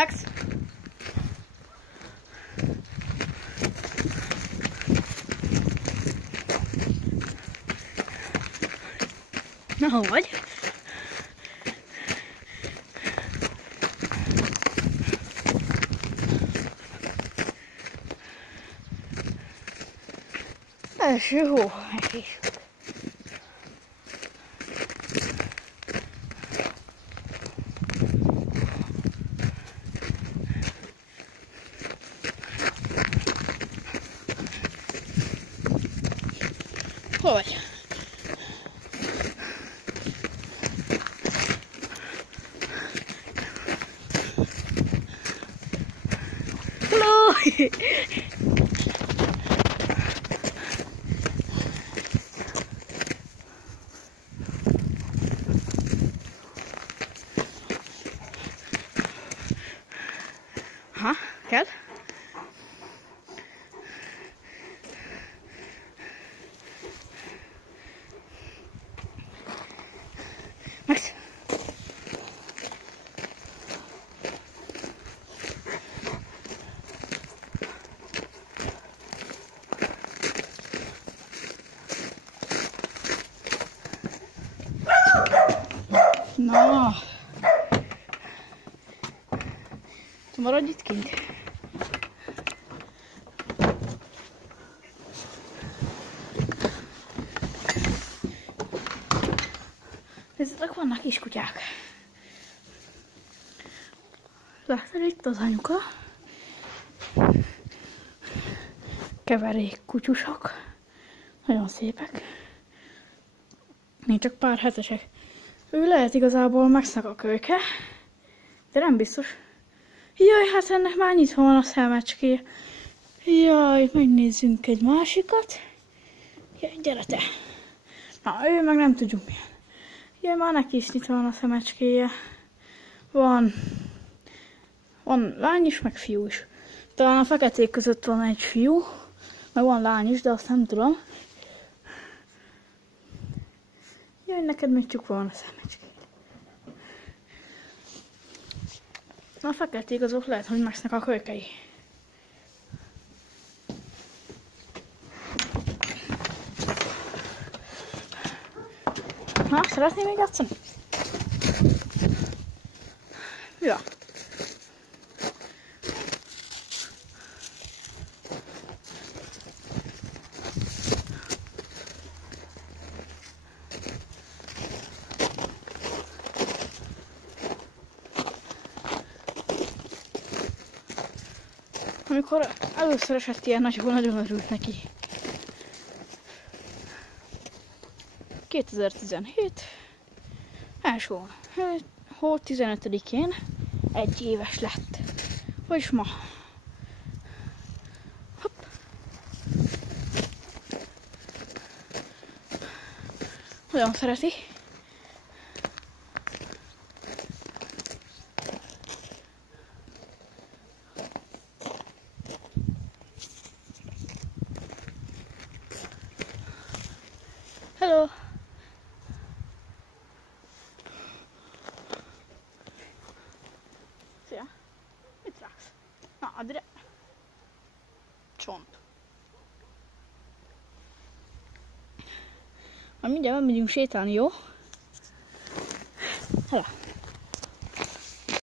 Max! Na, hol vagy? Első hó, egész. Hol vagy? Hello! Ha, kell? Max! Na! Te maradj itt kint. Nézzétek, vannak kiskutyák. Látod, itt az anyuka. Keverék kutyusok. Nagyon szépek. Még csak pár hetesek. Ő lehet igazából Maxnak a kölyke, de nem biztos. Jaj, hát ennek már nyitva van a szemecskéje. Jaj, megnézzünk egy másikat. Jaj, gyere te. Na, ő meg nem tudjuk milyen. Jaj, már neki is nyitva van a szemecskéje. Van lány is, meg fiú is. Talán a feketék között van egy fiú, meg van lány is, de azt nem tudom. Jaj, neked még csukva van a szemecskéd. A feketék azok lehet, hogy Maxnak a kölykei. Na, szeretnél még játszani? Ja. Amikor először esett ilyen nagy hó, nagyon örült neki. 2017. első hó 15-én 1 éves lett. Vagyis ma. Hopp. Nagyon szereti. Hello! Szia! Mit ráksz? Na, add ide! Csont! Majd mindjárt megyünk sétálni, jó? Hello!